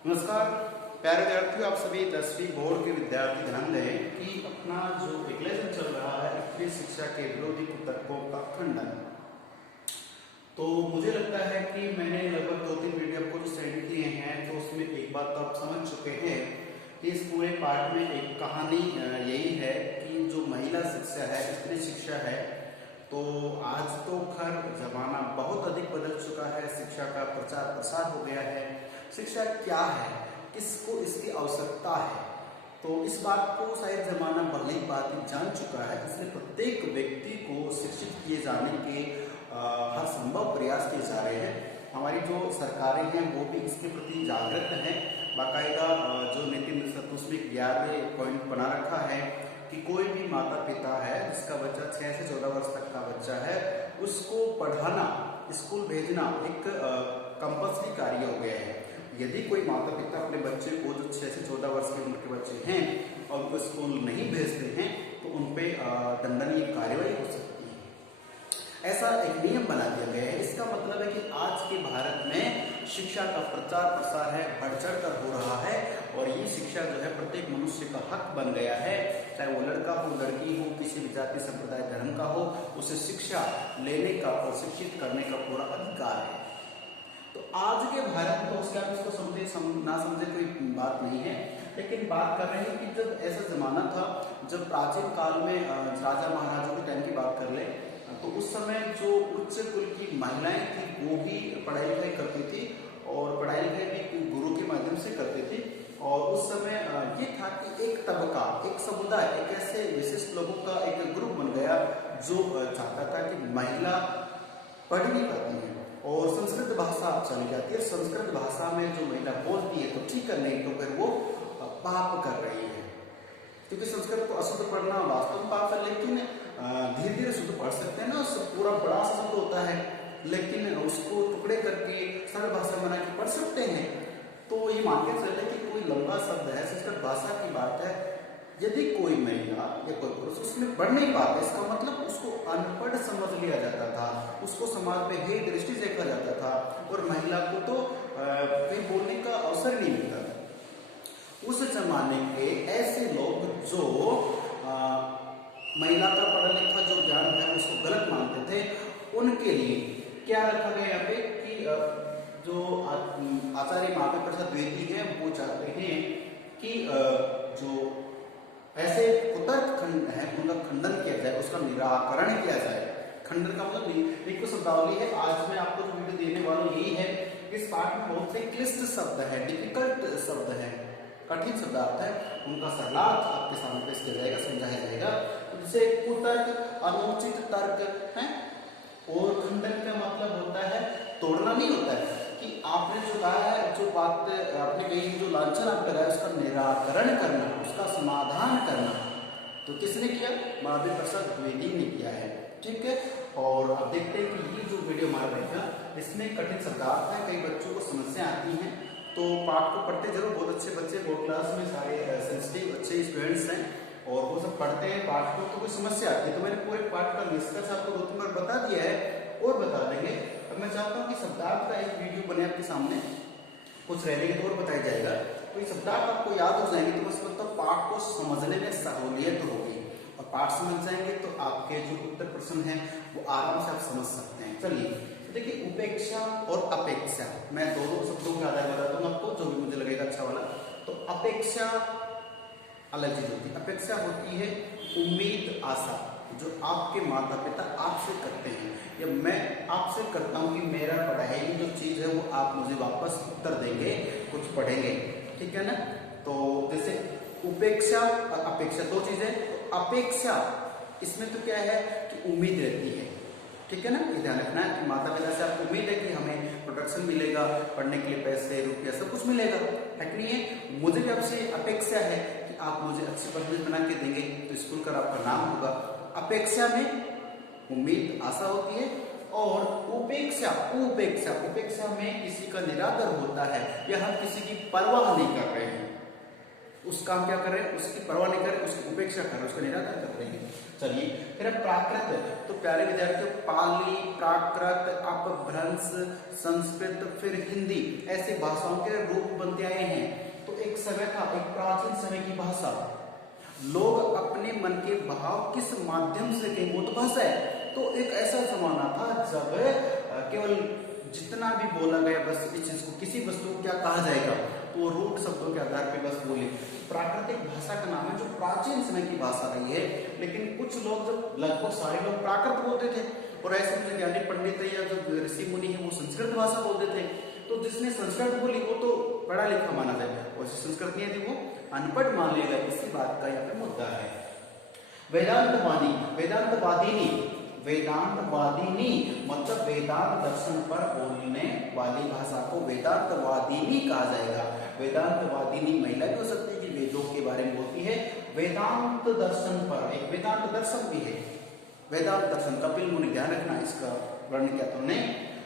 नमस्कार प्यारे विद्यार्थियों, आप सभी 10वीं बोर्ड के विद्यार्थी ध्यान दें कि अपना जो एक लेसन चल रहा है स्त्री शिक्षा के विरोधी कुतर्कों का खंडन। तो मुझे लगता है कि मैंने लगभग 2-3 वीडियो आपको जो सेंड किए हैं तो उसमें एक बात तो आप समझ चुके हैं कि इस पूरे पाठ में एक कहानी यही है कि जो महिला शिक्षा है, स्त्री शिक्षा है, तो आज तो खैर जमाना बहुत अधिक बदल चुका है। शिक्षा का प्रचार प्रसार हो गया है। शिक्षा क्या है, किसको इसकी आवश्यकता है, तो इस बात को शायद जमाना भले ही बात जान चुका है। इसलिए प्रत्येक व्यक्ति को शिक्षित किए जाने के हर संभव प्रयास किए जा रहे हैं। हमारी जो सरकारें हैं वो भी इसके प्रति जागृत हैं। बाकायदा जो नीति निर्देशक उसमें 11वें पॉइंट बना रखा है कि कोई भी माता पिता है जिसका बच्चा 6 से 14 वर्ष तक का बच्चा है, उसको पढ़ाना, स्कूल भेजना एक कंपल्सरी कार्य हो गया है। यदि कोई माता पिता अपने बच्चे को जो 6 से 14 वर्ष के उम्र के बच्चे हैं और उनको स्कूल नहीं भेजते हैं तो उन पे दंडनीय कार्रवाई हो सकती है। ऐसा एक नियम बना दिया गया है। इसका मतलब है कि आज के भारत में शिक्षा का प्रचार प्रसार है, बढ़ चढ़ कर हो रहा है और ये शिक्षा जो है प्रत्येक मनुष्य का हक बन गया है। चाहे वो लड़का हो, लड़की हो, किसी भी जाति संप्रदाय धर्म का हो, उसे शिक्षा लेने का, प्रशिक्षित करने का पूरा अधिकार है। तो आज के भारत में तो उसके आप इसको समझे ना समझे कोई बात नहीं है, लेकिन बात कर रहे हैं कि जब ऐसा जमाना था, जब प्राचीन काल में राजा महाराजों के टाइम की बात कर ले तो उस समय जो उच्च कुल की महिलाएं थी वो भी पढ़ाई लिखाई करती थी और पढ़ाई लिखाई भी गुरु के माध्यम से करती थी। और उस समय ये था कि एक तबका, एक समुदाय, एक ऐसे विशिष्ट लोगों का एक ग्रुप बन गया जो चाहता था कि महिला पढ़ नहीं पाती है और संस्कृत भाषा चली जाती है। संस्कृत भाषा में जो महिला बोलती है तो ठीक है, नहीं तो फिर वो पाप कर रही है, क्योंकि संस्कृत को अशुद्ध पढ़ना वास्तव में पाप है। लेकिन धीरे धीरे शुद्ध पढ़ सकते हैं ना, पूरा बड़ा सा शब्द होता है, लेकिन उसको टुकड़े करके सरल भाषा बना के पढ़ सकते हैं। तो ये मान के चले कि कोई लंबा शब्द है, संस्कृत भाषा की बात है, यदि कोई महिला या कोई पुरुष उसमें पढ़ नहीं पाता, इसका मतलब उसको अनपढ़ समझ लिया जाता था, उसको समाज में हे दृष्टि देखा जाता था और महिला को तो कहीं बोलने का अवसर नहीं मिलता था। उस जमाने के ऐसे लोग जो महिला का पढ़ा लिखा जो ज्ञान है उसको गलत मानते थे, उनके लिए क्या रखा गया यहाँ पे कि जो आचार्य माता प्रसाद द्विवेदी है वो चाहते हैं कि जो ऐसे कुतर्क खंड है उनका खंडन किया जाए, उसका निराकरण किया जाए। खंडन का मतलब एक शब्दावली है। आज मैं आपको जो वीडियो देने वाला हूँ यही है। इस पाठ में बहुत से क्लिष्ट शब्द है, डिफिकल्ट शब्द है, कठिन शब्दार्थ है, उनका सरलार्थ आपके सामने पेश किया जाएगा, समझाया जाएगा। जैसे कुतर्क, अनुचित तर्क है। और खंडन का मतलब होता है तोड़ना नहीं होता है कि आपने जो कहा है, जो बात आपने कही, जो लांछन आप लगाया उसका निराकरण करना, उसका समाधान करना। तो किसने किया? महादेव प्रसाद द्विवेदी ने किया है। ठीक है। और अब देखते हैं कि ये जो वीडियो हमारा रहेगा इसमें कठिन शब्दार्थ है, कई बच्चों को समस्या आती हैं, तो पाठ को पढ़ते जरूर। बहुत अच्छे बच्चे बोर्ड क्लास में सारे सेंसिटिव अच्छे स्टूडेंट्स हैं और वो सब पढ़ते हैं पाठ को, तो कोई समस्या आती है। तो मैंने पूरे पाठ का निष्कर्ष आपको 2-3 बार बता दिया है और बता देंगे। अब मैं चाहता हूँ कि शब्दार्थ का एक वीडियो बने आपके सामने, कुछ रहने के तौर बताया जाएगा। तो ये शब्दार्थ आपको याद हो जाएंगे तो बस मतलब पाठ को समझने में सहूलियत होगी और पाठ समझ जाएंगे तो आपके जो उत्तर प्रश्न है वो आराम से आप समझ सकते हैं। चलिए देखिए, उपेक्षा और अपेक्षा, मैं दोनों शब्दों के आधार बताता हूँ आपको, जो भी मुझे लगेगा अच्छा वाला। तो अपेक्षा अलग चीज होती है। अपेक्षा होती है उम्मीद, आशा, जो आपके माता पिता आपसे करते हैं या मैं आपसे करता हूं कि मेरा पढ़ाई जो चीज है वो आप मुझे वापस उत्तर देंगे, कुछ पढ़ेंगे। ठीक है ना। तो जैसे उपेक्षा और अपेक्षा दो चीजें। तो अपेक्षा इसमें तो क्या है कि उम्मीद रहती है। ठीक है ना, ये ध्यान रखना है कि माता पिता से आपको उम्मीद है कि हमें प्रोटेक्शन मिलेगा, पढ़ने के लिए पैसे रुपया सब कुछ मिलेगा, है कि नहीं है। मुझे भी आपसे अपेक्षा है कि आप मुझे अच्छी परसेंटेज बना के देंगे तो स्कूल का आपका नाम होगा। अपेक्षा में उम्मीद, आशा होती है। और उपेक्षा, उपेक्षा में किसी का निरादर होता है या हम किसी की परवाह नहीं कर रहे हैं। उस काम क्या कर रहे हैं, उसकी परवाह नहीं कर रहे, उसकी उपेक्षा कर रहे हैं, उसका निराकरण कर रहे हैं। चलिए फिर प्राकृत, तो प्यारे विद्यार्थियों पाली, प्राकृत, अपभ्रंश, संस्कृत, फिर हिंदी ऐसे भाषाओं के रूप बनते आए हैं। तो एक समय था, एक प्राचीन समय की भाषा, लोग अपने मन के भाव किस माध्यम से कहें वो तो भाषा है। तो एक ऐसा जमाना था जब केवल जितना भी बोला गया बस इस चीज को, किसी वस्तु को क्या कहा जाएगा तो रूट शब्दों के आधार पे बस बोले। प्राकृतिक भाषा का नाम है जो प्राचीन समय की भाषा रही है। लेकिन कुछ लोग, जब लगभग सारे लोग प्राकृत बोलते थे और ऐसे जो ज्ञानी पंडित या जो ऋषि मुनि है वो संस्कृत भाषा बोलते थे। तो जिसने संस्कृत बोली वो तो पढ़ा लिखा माना जाएगा, और जो संस्कृत नहीं थी वो अनपढ़ मान लिया गया। इसी बात का यहाँ पे मुद्दा है। वेदांतवादी, वेदांतवादिनी, वेदांतवादिनी मतलब वेदांत दर्शन पर बोलने वाली भाषा को वेदांतवादिनी कहा जाएगा। वेदांतवादिनी महिला भी हो सकती है कि वेदों के बारे में बोलती है। वेदांत दर्शन पर, एक वेदांत दर्शन भी है, वेदांत दर्शन, कपिल मुनि, ध्यान रखना इसका वर्णन किया तुमने।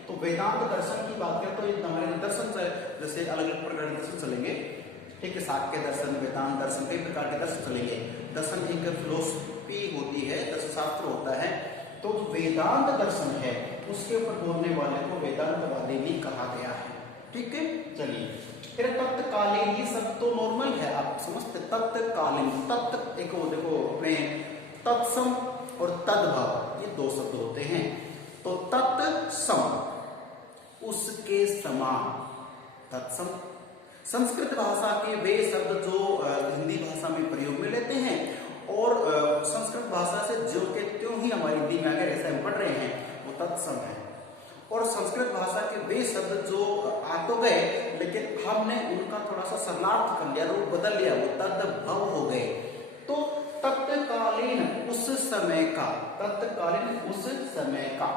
तो वेदांत दर्शन की बात करें तो ये हमारे दर्शन जैसे अलग अलग प्रकार के दर्शन चलेंगे, ठीक है, शाक्य दर्शन, वेदांत दर्शन, कई प्रकार के दर्शन चलेंगे। दर्शन एक फिलोसफी होती है, दर्शनशास्त्र होता है। तो वेदांत दर्शन है उसके ऊपर बोलने वाले को वेदांतवादी भी कहा गया है, ठीक है। चलिए फिर तत्कालीन, ये सब तो नॉर्मल है, आप समझते। तत्कालीन, तत्त एक वो देखो अपने तत्सम और तद्भव ये दो शब्द होते हैं। तो तत्सम उसके समान, तत्सम संस्कृत भाषा के वे शब्द जो हिंदी भाषा में प्रयोग में लेते हैं, और संस्कृत भाषा से जो के त्यों ही हमारी हिंदी में अगर ऐसे हम पढ़ रहे हैं वो तत्सम है। और संस्कृत भाषा के वे शब्द जो आ तो गए लेकिन हमने उनका थोड़ा सा सरलार्थ कर लिया, रूप बदल लिया, वो तद्भव हो गए। तो तत्कालीन उस समय का, तत्कालीन उस समय का,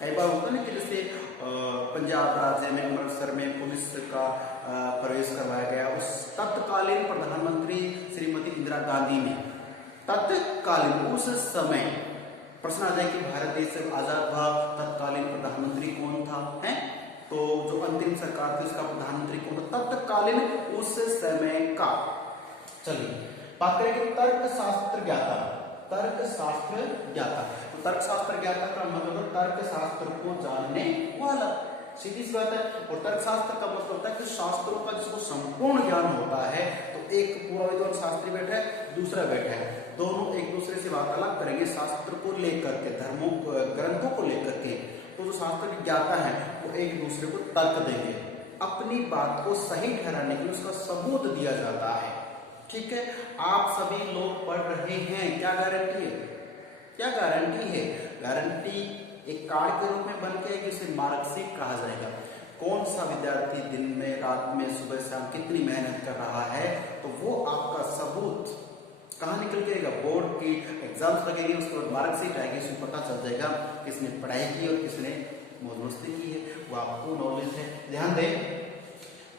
कई बार होता है ना कि जैसे पंजाब राज्य में अमृतसर में पुलिस का प्रवेश करवाया गया, उस तत्कालीन प्रधानमंत्री श्रीमती इंदिरा गांधी ने, तत्कालीन उस समय। प्रश्न आ जाए कि भारत देश जब आजाद हुआ तत्कालीन प्रधानमंत्री कौन था, है? तो जो अंतिम सरकार थी उसका प्रधानमंत्री कौन था? तत्कालीन उस समय का। चलिए बात करें कि तर्कशास्त्र ज्ञाता, तर्कशास्त्र ज्ञाता। तो तर्कशास्त्र ज्ञाता का मतलब तर्कशास्त्र को जानने वाला, सीधी सी बात है। और तर्कशास्त्र का मतलब होता है कि शास्त्रों का जिसको संपूर्ण ज्ञान होता है। तो एक पूरा विद्वान शास्त्री बैठा है, दूसरा बैठा है, दोनों एक दूसरे से वार्तालाप करेंगे शास्त्र को लेकर के, धर्मों ग्रंथों को लेकर के। तो जो शास्त्र ज्ञाता है वो एक दूसरे को तर्क देंगे, अपनी बात को सही ठहराने के लिए उसका सबूत दिया जाता है, ठीक है। आप सभी लोग पढ़ रहे हैं, क्या गारंटी है? क्या गारंटी है? गारंटी एक कार्ड के रूप में बन के आएगी, उसे मार्कशीट कहा जाएगा। कौन सा विद्यार्थी दिन में, रात में, सुबह शाम कितनी मेहनत कर रहा है, तो वो आपका सबूत कहाँ निकल के आएगा? बोर्ड की एग्जाम्स लगेंगे, उसके बाद मार्कशीट आएगी, उसमें पता चल जाएगा किसने पढ़ाई की और किसने मौज मस्ती की है, वो आपको नॉलेज है। ध्यान दें,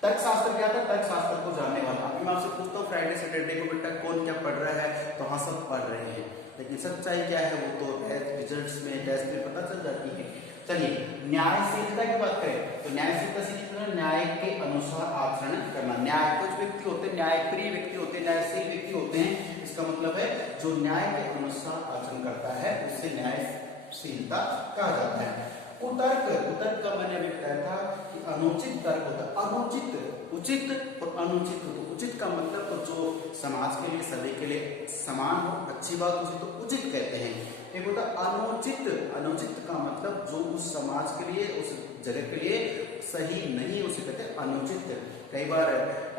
तर्कशास्त्र क्या था? तर्कशास्त्र को जानने वाला। अभी मैं आपसे पूछता हूँ फ्राइडे सैटरडे को बेटा कौन क्या पढ़ रहा है, तो हाँ सब पढ़ रहे हैं, लेकिन सच्चाई क्या है वो तो रिजल्ट्स में, टेस्ट में पता चल जाती है। चलिए न्यायशीलता की बात करें तो न्यायशीलता से न्याय के अनुसार आचरण करना। न्याय, कुछ व्यक्ति होते हैं न्यायप्रिय व्यक्ति होते हैं, न्यायशील व्यक्ति होते हैं, इसका मतलब है जो न्याय के अनुसार आचरण करता है उसे न्यायशीलता कहा जाता है। कुतर्क, कुतर्क का मैंने अभी बताया था कि अनुचित तर्क होता है, अनुचित, उचित और अनुचित। तो उचित का मतलब तो जो समाज के लिए, सभी के लिए समान हो, अच्छी बात, उसे तो उचित कहते हैं। एक होता अनुचित, अनुचित का मतलब जो उस समाज के लिए, उस जगह के लिए सही नहीं, उसे कहते हैं अनुचित। कई बार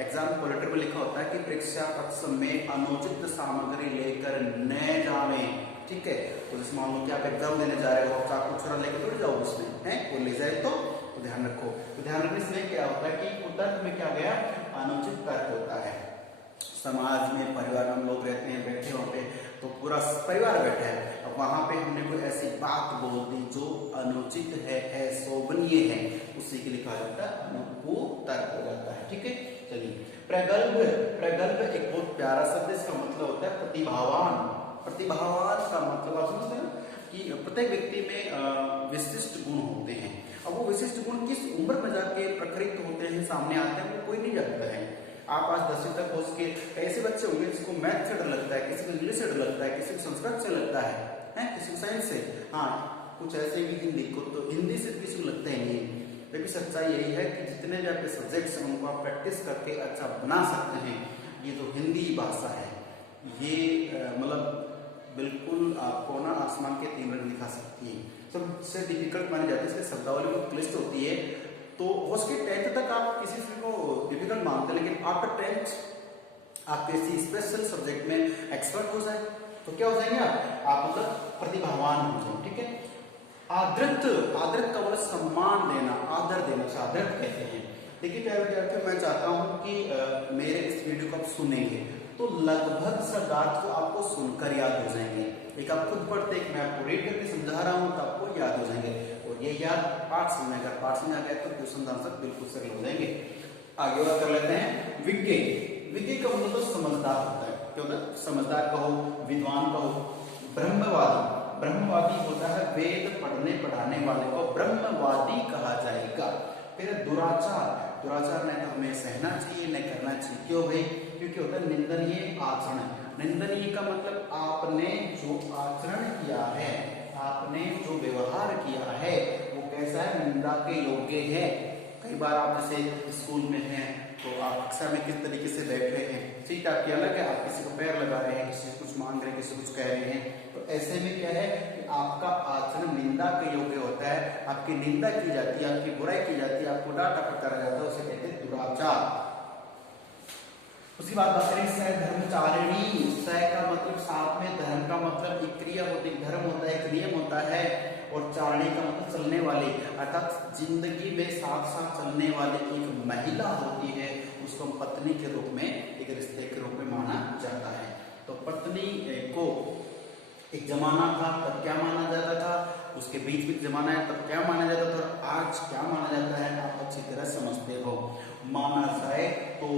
एग्जाम क्वालिटर में लिखा होता है कि परीक्षा कक्ष में अनुचित सामग्री लेकर न जावे, ठीक है। तो जैसे मान लो कि आप एग्जाम देने जा रहे हो, चाकू छुरा लेकर थोड़ी जाओ उसमें, है वो ले जाए तो ध्यान रखो। तो ध्यान रखने से क्या होता है कि कुतर्क में क्या गया? अनुचित तर्क होता है। समाज में, परिवार में हम लोग रहते हैं, बैठे वहां पे, तो पूरा परिवार बैठा है, अब वहां पे हमने कोई ऐसी बात बोल दी जो अनुचित है, अशोभनीय है, उसी के लिए कहा जाता है अनुकुतर्क हो जाता है, ठीक है। चलिए प्रगल्भ, प्रगल्भ एक बहुत प्यारा शब्द, इसका मतलब होता है प्रतिभावान। प्रतिभावान का मतलब आप समझते हैं कि प्रत्येक व्यक्ति में विशिष्ट गुण होते हैं। अब वो विशिष्ट गुण किस उम्र में जाके प्रखरित होते हैं, सामने आते हैं, वो कोई नहीं जानता है। आप आज 10वीं तक पहुंच के ऐसे बच्चे होंगे जिसको मैथ से डर लगता है, किसी को इंग्लिश से डर लगता है, किसी को संस्कृत से लगता है, किसी को साइंस से, हाँ कुछ ऐसे भी हिंदी को, तो हिंदी से किसी को लगता ही नहीं। लेकिन सच्चाई यही है कि जितने भी आपके सब्जेक्ट्स हैं उनको आप प्रैक्टिस करके अच्छा बना सकते हैं। ये जो हिंदी भाषा है ये मतलब बिल्कुल आपको ना आसमान के 3 रंग दिखा सकती है, सबसे डिफिकल्ट मानी जाती है, इसकी शब्दावली बहुत क्लिष्ट होती है। तो हो सके 10th तक आप किसी चीज को डिफिकल्ट मानते हैं, लेकिन आफ्टर 10th आप किसी स्पेशल सब्जेक्ट में एक्सपर्ट हो जाए तो क्या हो जाएंगे आप मतलब प्रतिभावान हो जाए। ठीक है, आदृत, आदृत का मतलब सम्मान देना, आदर देना, आदृत कहते हैं। देखिए प्यारे विद्यार्थियों, मैं चाहता हूं कि मेरे इस वीडियो को आप सुनेंगे तो लगभग शब्दार्थ को आपको सुनकर याद हो जाएंगे। एक आप खुद पढ़ते, एक मैं आपको रीड करके समझा रहा हूं तो आपको याद हो जाएंगे, और ये याद पाठ समझ में, अगर पाठ समझ आ गया तो क्वेश्चन आंसर बिल्कुल सरल हो जाएंगे। आगे और कर लेते हैं विज्ञ। विज्ञ का मतलब तो समझदार होता है, क्या होता है? समझदार कहो, विद्वान कहो। ब्रह्मवादी, ब्रह्मवादी होता है वेद पढ़ने पढ़ाने वाले को ब्रह्मवादी कहा जाएगा। फिर दुराचार, दुराचार न तो हमें सहना चाहिए न करना चाहिए। क्यों भाई? क्योंकि होता है निंदनीय आचरण। निंदनीय का मतलब आपने जो आचरण किया है, आपने जो व्यवहार किया है वो कैसा है? निंदा के योग्य है। कई बार आप जैसे स्कूल में हैं तो आप कक्षा में किस तरीके से बैठ रहे हैं, सीट आपकी अलग है, आप किसी को पैर लगा रहे हैं, किसी से कुछ मांग रहे हैं, किसी कुछ कह रहे हैं, तो ऐसे में क्या है कि आपका आचरण निंदा के योग्य होता है, आपकी निंदा की जाती है, आपकी बुराई की जाती है, आपको डांटा फटकारा जाता है, उसे कहते हैं दुराचार। उसके बाद बात करें सह धर्मचारिणी। सह का मतलब साथ में, धर्म का मतलब एक क्रिया होती है, धर्म होता है, एक नियम होता है, और चारणी का मतलब चलने वाले, अर्थात जिंदगी में साथ साथ चलने वाले एक महिला होती है, उसको पत्नी के रूप में, एक रिश्ते के रूप में माना जाता है। तो पत्नी को एक जमाना था तब क्या माना जाता था, उसके बीच में जमाना है तब क्या माना जाता था, और आज क्या माना जाता है, आप अच्छी तरह समझते हो। माना जाए तो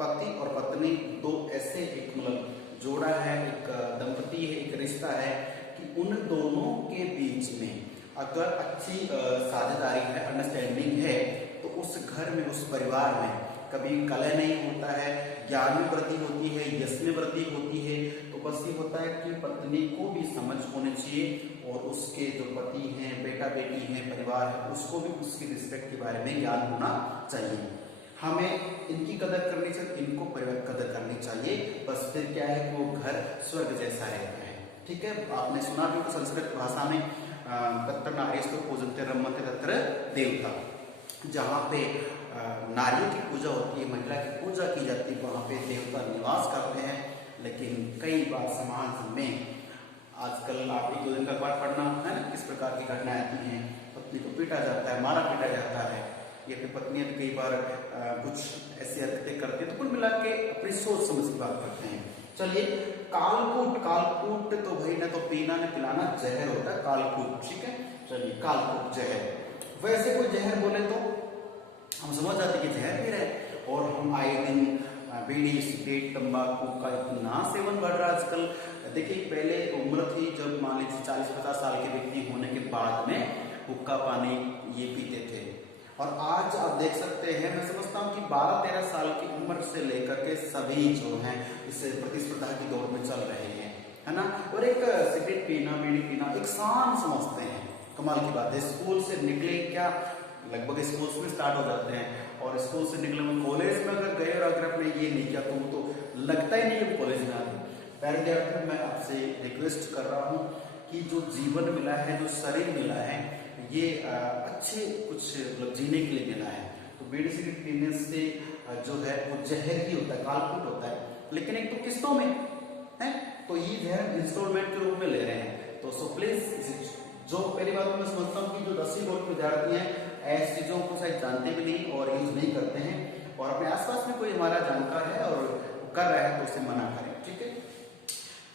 पति और पत्नी दो ऐसे एक मतलब जोड़ा है, एक दंपति है, एक रिश्ता है कि उन दोनों के बीच में अगर अच्छी साझेदारी है, अंडरस्टैंडिंग है, तो उस घर में, उस परिवार में कभी कलह नहीं होता है, ज्ञान में वृद्धि होती है, यश में वृद्धि होती है। तो बस ये होता है कि पत्नी को भी समझ होनी चाहिए और उसके जो पति हैं, बेटा बेटी हैं, परिवार है, उसको भी उसकी रिस्पेक्ट के बारे में ज्ञान होना चाहिए। हमें इनकी कदर करनी चाहिए, इनको परिवार की कदर करनी चाहिए। बस फिर क्या है कि वो घर स्वर्ग जैसा रहता है। ठीक है, आपने सुना भी तो संस्कृत भाषा में तत्र नारीस्तु पूजन्ते रमन्ते तत्र देवता, जहाँ पे नारियों की पूजा होती है, महिला की पूजा की जाती है, वहाँ पे देवता निवास करते हैं। लेकिन कई बार समाज में आजकल आप 1-2 दिन का अखबार पढ़ना है ना, किस प्रकार की घटनाएं आती हैं, पत्नी को पीटा जाता है, मारा पीटा जाता है, या फिर पत्नी कई बार कुछ ऐसी हरकतें करती है। तो कुल मिला के अपनी सोच समझ की बात करते हैं। चलिए, कालकूट। कालकूट तो भाई ना तो पीना न पिलाना, जहर होता है कालकूट। ठीक है, चलिए कालकूट जहर। वैसे कोई जहर बोले तो हम समझ जाते कि जहर पी रहे, और हम आए दिन बीड़ी सिगरेट तंबाकू का इतना सेवन बढ़ रहा है आजकल। देखिए पहले उम्र थी जब मान लीजिए 40-50 साल के व्यक्ति होने के बाद में हुक्का पानी ये पीते थे, और आज आप देख सकते हैं, मैं समझता हूँ कि 12-13 साल की उम्र से लेकर के सभी जो हैं इस प्रतिस्पर्धा की दौड़ में चल रहे हैं, है ना। और एक सिगरेट पीना, बीड़ी पीना एक शान समझते हैं। कमाल की बात है, स्कूल से निकले क्या, लगभग स्कूल में स्टार्ट हो जाते हैं, और स्कूल से निकले में कॉलेज में अगर गए और अगर आपने ये नहीं किया तो लगता ही नहीं है कॉलेज में आ गए। प्यारे विद्यार्थियों, मैं आपसे रिक्वेस्ट कर रहा हूँ कि जो जीवन मिला है, जो शरीर मिला है, ये अच्छे कुछ मतलब जीने के लिए मिला है। तो बीड़ी सिगरेट पीने से जो है वो जहर ही होता है, कालकूट होता है, लेकिन एक तो किस्तों में है, तो ये जहर इंस्टॉलमेंट के रूप में ले रहे हैं। तो सो प्लीज, जो पहली बात मैं समझता हूँ कि जो 10वीं बोर्ड के विद्यार्थी हैं ऐसी चीजों को शायद जानते भी नहीं और यूज नहीं करते हैं, और अपने आसपास में कोई हमारा जानकार है और कर रहा है तो उसे मना करें। ठीक है।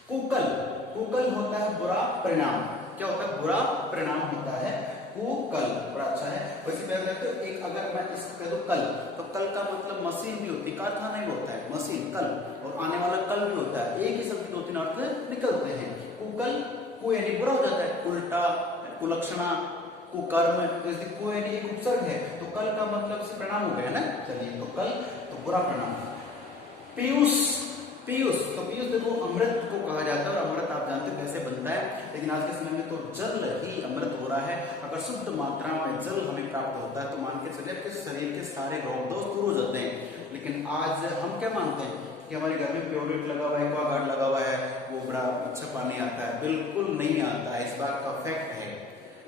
कुकल। कुकल होता है बुरा परिणाम। क्या होता है? बुरा परिणाम होता है कुकल। बड़ा अच्छा है। वैसे मैं कहते हैं एक, अगर मैं इसको कह दूं कल, तो कल का मतलब मशीन भी होती है, कारखाना भी होता है, मशीन कल, और आने वाला कल भी होता है। एक ही शब्द 2-3 अर्थ निकलते हैं। कुकल, को यानी बुरा हो जाता है, उल्टा, कुलक्षणा, कुकर्म, तो इसलिए को यानी एक उपसर्ग है, तो कल का मतलब से परिणाम हो गया ना। चलिए, तो कल तो बुरा परिणाम। पीयूष, पीयूष, तो पीयूष देखो अमृत को कहा जाता है और अमृत आप जानते हो कैसे बनता है, लेकिन आज के समय में तो जल ही अमृत हो रहा है। अगर शुद्ध मात्रा में जल हमें प्राप्त होता है तो मान के चलिए कि शरीर के सारे रोग दोष दूर हो जाते हैं। लेकिन आज हम क्या मानते हैं कि हमारे घर में प्योरिट लगा हुआ है, एक्वागार्ड लगा हुआ है, वो बड़ा अच्छा पानी आता है। बिल्कुल नहीं आता है, इस बात का फैक्ट है।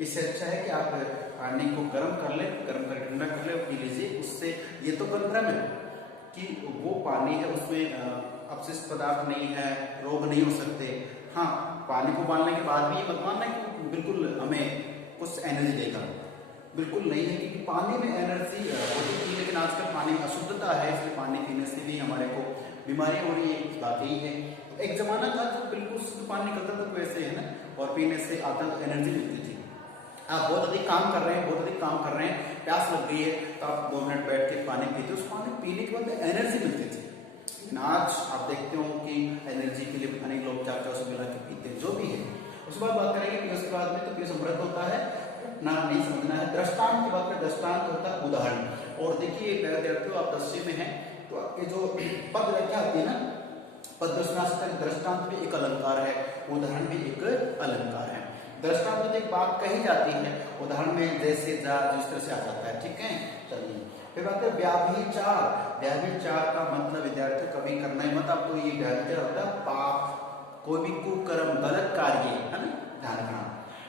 इससे अच्छा है कि आप पानी को गर्म कर ले, गर्म कर ठंडा कर ले, पी लीजिए। उससे ये तो कन्फर्म है कि वो पानी है उसमें अपशिष्ट पदार्थ नहीं है, रोग नहीं हो सकते। हाँ, पानी को उबालने के बाद भी ये मत मानना कि बिल्कुल हमें कुछ एनर्जी देगा, बिल्कुल नहीं है, क्योंकि पानी में एनर्जी होती थी, लेकिन आजकल पानी में अशुद्धता है, इसलिए पानी पीने से भी हमारे को बीमारियां हो रही है। बात यही है। एक जमाना था जब बिल्कुल शुद्ध पानी निकलता था, वैसे है ना, और पीने से आधा एनर्जी मिलती थी। आप बहुत अधिक काम कर रहे हैं, बहुत अधिक काम कर रहे हैं, प्यास लग गई है तो आप 2 मिनट बैठ के पानी पीते, उस पानी पीने के बाद एनर्जी मिलती थी। लेकिन आज आप देखते हो कि एनर्जी के लिए अनेक लोग 400 मिला के पीते हैं, जो भी है। उसके बाद बात करेंगे पीयूष के बाद में, तो पीयूष अमृत होता है, ना नहीं समझना है। दृष्टांत की बात करें, दृष्टांत होता है उदाहरण। और देखिए प्यारे विद्यार्थियों, आप 10वीं में हैं तो आपके जो पद व्याख्या होती है ना, पद दृष्टांत भी एक अलंकार है, उदाहरण भी एक अलंकार है। दृष्टांत में एक बात कही जाती है, उदाहरण में जैसे जा जिस तरह से आ जाता है। ठीक है, चलिए फिर बात है व्याभिचार। व्याभिचार का मतलब विद्यार्थी कभी करना ही मत। आपको ये व्याभिचार होता है पाप, कोई भी कुकर्म, गलत कार्य, है ना, ध्यान रखना।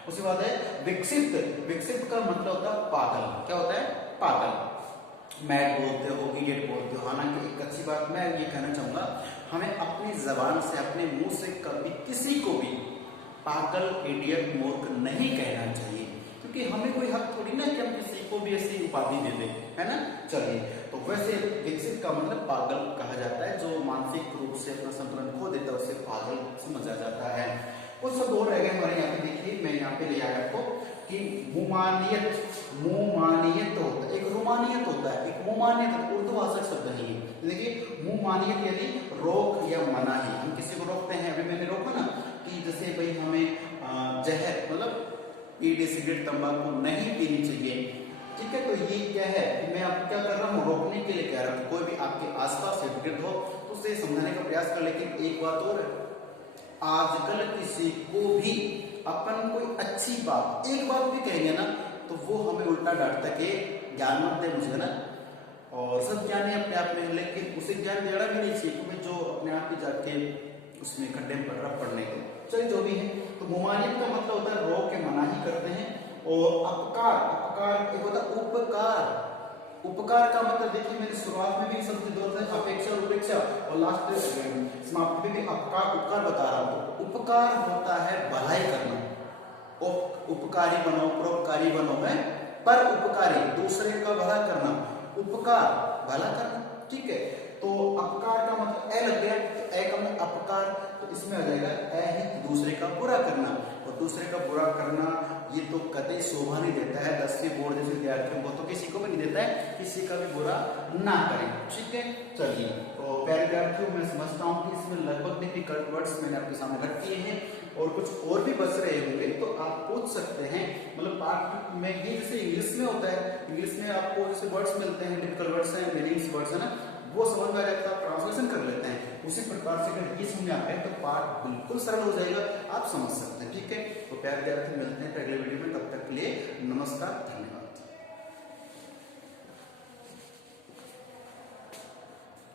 उसके बाद है विकसित। विकसित का मतलब होता है पागल। क्या होता है? पागल। मैड बोलते हो, इडियट बोलते हो। हालांकि एक अच्छी बात मैं ये कहना चाहूंगा, हमें अपनी जबान से, अपने मुंह से कभी किसी को भी पागल, इडियट, मूर्ख नहीं कहना चाहिए, क्योंकि हमें कोई हक थोड़ी ना कि हम किसी को भी ऐसी उपाधि दे दें, है ना। चलिए, तो वैसे विकसित का मतलब पागल कहा जाता है, जो मानसिक रूप से अपना संतुलन खो देता है, उसे पागल समझा जाता है। कुछ शब्द और रह गए हमारे यहाँ पे। देखिए मैं यहाँ पे ले आया आपको कि मुमानियत। मुमानियत होता है, एक रुमानियत होता है, एक मुमानियत उर्दू भाषा शब्द नहीं है। देखिए मुमानियत यानी रोक या मनाही। हम किसी को रोकते हैं, अभी मैंने रोका ना कि जैसे भाई हमें जहर मतलब बीड़ी, सिगरेट, तंबाकू नहीं पीनी चाहिए। ठीक है, तो ये क्या है कि मैं आपको क्या कर रहा हूँ, रोकने के लिए कह रहा हूँ। कोई भी आपके आसपास से विकृत हो तो उसे समझाने का प्रयास कर। लेकिन एक बात और है, आजकल किसी को भी अपन कोई अच्छी बात, एक बात भी कहेंगे ना, तो वो हमें उल्टा डांटता कि ज्ञान मत दे मुझे ना। और सब ज्ञान है अपने आप में, लेकिन उसे ज्ञान देना भी नहीं चाहिए, क्योंकि जो अपने आप ही जाके उसमें खड्डे में पड़ रहा पढ़ने को। चलिए जो भी है, तो मुमानियत का मतलब होता है रोक के मनाही करते हैं। और अपकार, अपकार एक होता है उपकार। उपकार का मतलब देखिए मैंने शुरुआत में भी शब्द दो थे, अपेक्षा और उपेक्षा, और लास्ट समाप्ति में भी अपकार उपकार बता रहा हूं। उपकार होता है भलाई करना, उपकारी बनो, परोपकारी बनो, मैं पर उपकारी, दूसरे का भला करना, उपकार भला करना। ठीक है, तो अपकार का मतलब ए लग गया, तो ए का मतलब अपकार, तो इसमें आ जाएगा ए ही दूसरे का बुरा करना। और दूसरे का बुरा करना ये तो कतई शोभा नहीं देता है। 10वीं बोर्ड जैसे विद्यार्थियों को तो किसी को भी नहीं देता है, किसी का भी बुरा ना करें। ठीक है, चलिए, तो प्यारे विद्यार्थियों मैं समझता हूँ कि इसमें लगभग डिफिकल्ट वर्ड्स मैंने आपके सामने रख दिए हैं, और कुछ और भी बच रहे होंगे तो आप पूछ सकते हैं। मतलब पाठ में ये जैसे इंग्लिश में होता है, इंग्लिश में आपको जैसे वर्ड्स मिलते हैं, डिफिकल्ट वर्ड्स हैं, मीनिंग्स वर्ड्स है ना, वो समझ में आ जाता है, आप ट्रांसलेशन कर लेते हैं। उसी प्रकार से अगर ये समझ में आता है तो पाठ बिल्कुल सरल हो जाएगा, आप समझ सकते हैं। ठीक है, तो प्यारे विद्यार्थी मिलते हैं अगले वीडियो में, तब तक के लिए नमस्कार, धन्यवाद।